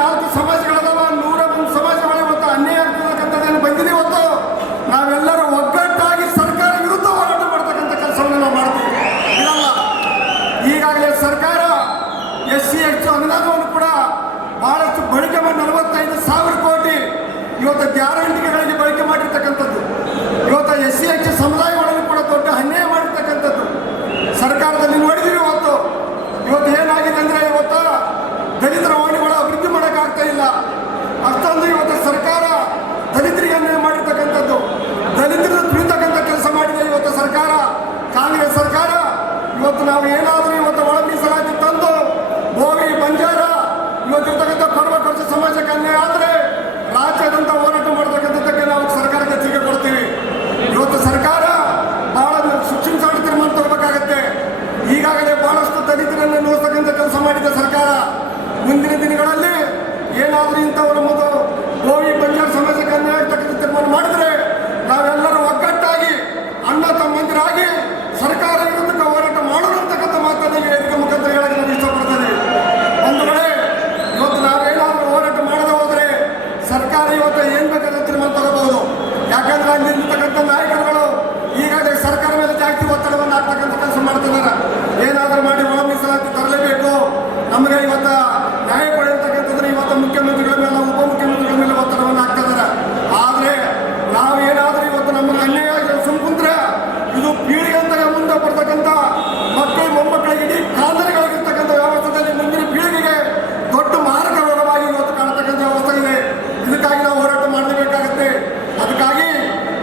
104 ಸಮಾಜಗಳದಾವ, 101 ಸಮಾಜಗಳು ಇವತ್ತು ಅನ್ಯಾಯ ಆಗ್ತಕ್ಕಂಥದ್ದೇನು ಬಂದಿದೆ. ಇವತ್ತು ನಾವೆಲ್ಲರೂ ಒಗ್ಗಟ್ಟಾಗಿ ಸರ್ಕಾರ ವಿರುದ್ಧ ಹೋರಾಟ ಮಾಡ್ತಕ್ಕಂಥ ಕೆಲಸವನ್ನು ನಾವು ಮಾಡ್ತೀವಿ. ಇದಲ್ಲ, ಈಗಾಗಲೇ ಸರ್ಕಾರ SC ಅನುದಾನವನ್ನು ಕೂಡ ಬಹಳಷ್ಟು ಬಳಕೆ ಮಾಡಿ 45,000 ಕೋಟಿ ಇವತ್ತು ಗ್ಯಾರಂಟಿಗಳಿಗೆ ಬಳಕೆ ಮಾಡಿರ್ತಕ್ಕಂಥದ್ದು. ಇವತ್ತು SC ಸಮುದಾಯಗಳನ್ನು ಕೂಡ ದೊಡ್ಡ ಅನ್ಯಾಯ ಮಾಡಿರ್ತಕ್ಕಂಥದ್ದು ಸರ್ಕಾರದಲ್ಲಿ ನೋಡಿದಿರಿ. ಇವತ್ತು ಏನಾಗಿದೆ ಅಂದ್ರೆ, ಇವತ್ತು ದಲಿತರ ಓಣಿಗಳ ಅಭಿವೃದ್ಧಿ ಮಾಡೋಕ್ಕಾಗ್ತಾ ಇಲ್ಲ. ಅಷ್ಟೊಂದು ಇವತ್ತು ಸರ್ಕಾರ ದಲಿತರಿಗೆ ಅನ್ಯಾಯ ಮಾಡಿರ್ತಕ್ಕಂಥದ್ದು, ದಲಿತರನ್ನು ತುಳಿತಕ್ಕಂಥ ಕೆಲಸ ಮಾಡಿದೆ ಇವತ್ತು ಸರ್ಕಾರ, ಕಾಂಗ್ರೆಸ್ ಸರ್ಕಾರ. ಇವತ್ತು ನಾವು ಏನಾದರೂ ಇವತ್ತು ಒಳ ಮೀಸಲಾತಿ ತಂದು ಬೋವಿ ಬಂಜಾರ ಇವತ್ತಿರ್ತಕ್ಕಂಥ ಕೊಡವ ಸಮಾಜಕ್ಕೆ ಅನ್ಯಾಯ ಆದರೆ ರಾಜ್ಯಾದ್ಯಂತ ಹೋರಾಟ ಮಾಡತಕ್ಕಂಥದ್ದಕ್ಕೆ ನಾವು ಸರ್ಕಾರಕ್ಕೆ ಎಚ್ಚರಿಕೆ ಕೊಡ್ತೀವಿ. ಇವತ್ತು ಸರ್ಕಾರ ಬಹಳ ಸೂಕ್ಷ್ಮ ತೀರ್ಮಾನ ತಗೋಬೇಕಾಗತ್ತೆ. ಈಗಾಗಲೇ ಬಹಳಷ್ಟು ದಲಿತರನ್ನು ನೋಡ್ತಕ್ಕಂಥ ಕೆಲಸ ಮಾಡಿದ ಸರ್ಕಾರ. ಮುಂದಿನ ದಿನಗಳಲ್ಲಿ ಏನಾದರೂ ಇಂಥವರ ಮೊದಲು ಗೋವಿ ಬಂಜಾರ ಸಮಾಜಕ್ಕೆ ಅನ್ಯಾಯ ಆಗ್ತಕ್ಕಂಥ ತೀರ್ಮಾನ ಮಾಡಿದ್ರೆ ನಾವೆಲ್ಲರೂ ಒಗ್ಗಟ್ಟಾಗಿ ಅಣ್ಣ ತಮ್ಮಂದಿರಾಗಿ ಸರ್ಕಾರ ವಿರುದ್ಧ ಹೋರಾಟ ಮಾಡೋಣ ಅಂತಕ್ಕಂಥ ಮಾತನ್ನು ವೇದಿಕೆ ಮುಖಾಂತರ ಹೇಳಕ್ಕೆ ನಾನು ಇಷ್ಟಪಡ್ತೇನೆ. ಒಂದು ಕಡೆ ಇವತ್ತು ನಾವೇನಾದರೂ ಹೋರಾಟ ಮಾಡದೆ ಹೋದರೆ ಸರ್ಕಾರ ಇವತ್ತು ಏನ್ ಬೇಕಾದ ತೀರ್ಮಾನ ತಗೋಬಹುದು. ಯಾಕಂದ್ರೆ ಅಲ್ಲಿ ನಿಲ್ತಕ್ಕಂಥ ನಾಯಕರುಗಳು ಈಗಾಗಲೇ ಸರ್ಕಾರ ಮೇಲೆ ಜಾಸ್ತಿ ಒತ್ತಡವನ್ನು ಹಾಕ್ತಕ್ಕಂಥ ಕೆಲಸ ಮಾಡ್ತಿದ್ದಾರೆ. ಏನಾದರೂ ಮಾಡಿ ಒಳ ಮೀಸಲಾತಿ ತರಲೇಬೇಕು, ನಮಗೆ ಇವತ್ತು ನ್ಯಾಯ ಪಡೆಯತಕ್ಕಂಥದ್ರೆ ಇವತ್ತು ಮುಖ್ಯಮಂತ್ರಿಗಳ ಮೇಲೆ ಉಪಮುಖ್ಯಮಂತ್ರಿಗಳ ಮೇಲೆ ಒತ್ತಡವನ್ನು ಹಾಕ್ತಿದ್ದಾರೆ. ಆದರೆ ನಾವು ಏನಾದರೂ ಇವತ್ತು ನಮ್ಮನ್ನು ಅನ್ಯಾಯ ಸುಮ್ಕುಂತ್ರೆ ಇದು ಪೀಳಿಗೆ ಅಂತ ಮುಂದೆ ಬರ್ತಕ್ಕಂಥ ಮಕ್ಕಳು ಮೊಮ್ಮಕ್ಕಳಿಗೆ ಇಡೀ ಕಾಲರಿಗಳಿರ್ತಕ್ಕಂಥ ವ್ಯವಸ್ಥೆಯಲ್ಲಿ ಮುಂದಿನ ಪೀಳಿಗೆಗೆ ದೊಡ್ಡ ಮಾರಕ ರೋಗವಾಗಿ ಇವತ್ತು ಕಾಣತಕ್ಕಂಥ ವ್ಯವಸ್ಥೆ ಇದೆ. ಇದಕ್ಕಾಗಿ ನಾವು ಹೋರಾಟ ಮಾಡಲೇಬೇಕಾಗುತ್ತೆ. ಅದಕ್ಕಾಗಿ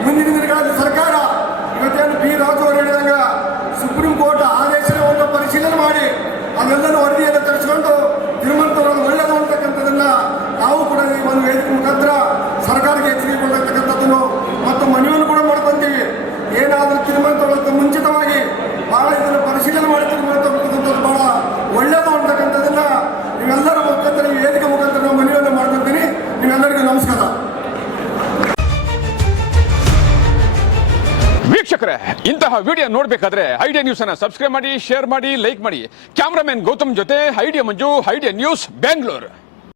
ಮುಂದಿನ ದಿನಗಳಲ್ಲಿ ಸರ್ಕಾರ ಇವತ್ತೇನು ಬಿ ರಾಜು ಅವರು ಹೇಳಿದಾಗ ಸುಪ್ರೀಂ ಕೋರ್ಟ್ ಆದೇಶವನ್ನು ಪರಿಶೀಲನೆ ಮಾಡಿ ಅದೆಲ್ಲನೂ ವರದಿಯನ್ನು ತರಿಸಿಕೊಂಡು ತೀರ್ಮಾನ ತಗೊಳ್ಳೋದು ಒಳ್ಳೆಯದು ಅಂತಕ್ಕಂಥದ್ದನ್ನ ನಾವು ಕೂಡ ಈ ಒಂದು ವೇದಿಕೆ ಮುಖಾಂತರ ಸರ್ಕಾರಕ್ಕೆ ಎಚ್ಚರಿಕೆ ಕೊಡತಕ್ಕಂಥದ್ದನ್ನು ಮತ್ತು ಮನವಿಯನ್ನು ಕೂಡ ಮಾಡ್ಕೊಂತೀವಿ. ಏನಾದರೂ ತೀರ್ಮಾನ ತಗೊಳ್ಳೋದು ಮುಂಚಿತವಾಗಿ ಬಹಳ ಇದನ್ನು ಪರಿಶೀಲನೆ ಮಾಡಿ ತೀರ್ಮಾನ ತಗೊಳ್ತಕ್ಕಂಥದ್ದು ಬಹಳ ಒಳ್ಳೆಯದು ಅಂತಕ್ಕಂಥದ್ದನ್ನ ನೀವೆಲ್ಲರ ಮುಖಾಂತರ ಈ ವೇದಿಕೆ ಮುಖಾಂತರ ನಾವು ಮನವಿಯನ್ನು ಮಾಡ್ಕೊತೀನಿ. ನೀವೆಲ್ಲರಿಗೂ ನಮಸ್ಕಾರ. ವೀಕ್ಷಕರೇ, ಇಂತಹ ವಿಡಿಯೋ ನೋಡಬೇಕಾದ್ರೆ ಐಡಿಯಾ ನ್ಯೂಸ್ ಅನ್ನು ಸಬ್ಸ್ಕ್ರೈಬ್ ಮಾಡಿ, ಶೇರ್ ಮಾಡಿ, ಲೈಕ್ ಮಾಡಿ. ಕ್ಯಾಮರಾಮನ್ ಗೌತಮ್ ಜೊತೆ ಐಡಿಯಾ ಮಂಜು, ಐಡಿಯಾ ನ್ಯೂಸ್, ಬೆಂಗಳೂರು.